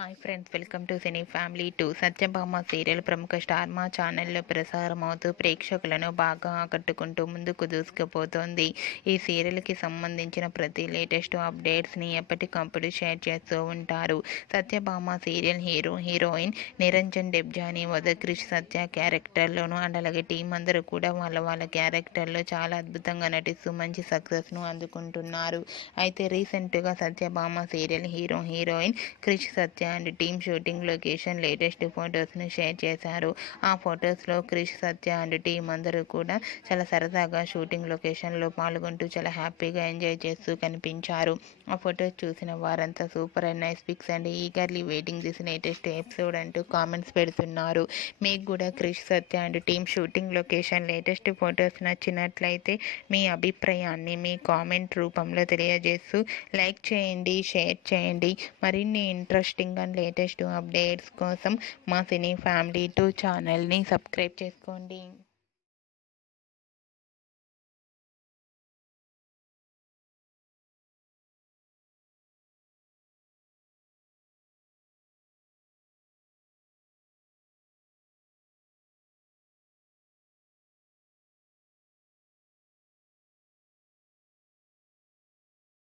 Hi friends, welcome to cine family 2. Satyabhama serial ప్రముఖ star మా ఛానల్లో ప్రసారం అవుతూ ప్రేక్షకులను బాగా ఆకట్టుకుంటూ ముందుకు దూసుకుపోతోంది. ఈ సీరియల్కి సంబంధించిన ప్రతి లేటెస్ట్ అప్డేట్స్ని ఎప్పటికప్పుడు షేర్ చేస్తూ ఉంటారు. సత్యభామ సీరియల్ హీరోయిన్ నిరంజన్ డెబ్జానీ క్రిష్ సత్య క్యారెక్టర్లోను అండ్ అలాగే టీం అందరూ కూడా వాళ్ళ క్యారెక్టర్లో చాలా అద్భుతంగా నటిస్తూ మంచి సక్సెస్ను అందుకుంటున్నారు. అయితే రీసెంట్గా Satyabhama serial heroine Krish Satya and team shooting location latest ఫొటోస్ను షేర్ చేశారు. ఆ ఫొటోస్లో క్రిష్ సత్య అండ్ టీం అందరూ కూడా చాలా సరదాగా షూటింగ్ లొకేషన్లో పాల్గొంటూ చాలా హ్యాపీగా ఎంజాయ్ చేస్తూ కనిపించారు. ఆ ఫొటోస్ చూసిన వారంతా super and nice pics and eagerly waiting this latest episode అంటూ కామెంట్స్ పెడుతున్నారు. మీకు కూడా Krish Satya and team shooting location latest photos నచ్చినట్లయితే మీ అభిప్రాయాన్ని మీ కామెంట్ రూపంలో తెలియజేస్తూ లైక్ చేయండి, షేర్ చేయండి. మరిన్ని ఇంట్రెస్టింగ్ అండ్ లేటెస్ట్ అప్డేట్స్ కోసం మా సినీ ఫ్యామిలీ 2 ఛానల్ని సబ్స్క్రైబ్ చేసుకోండి.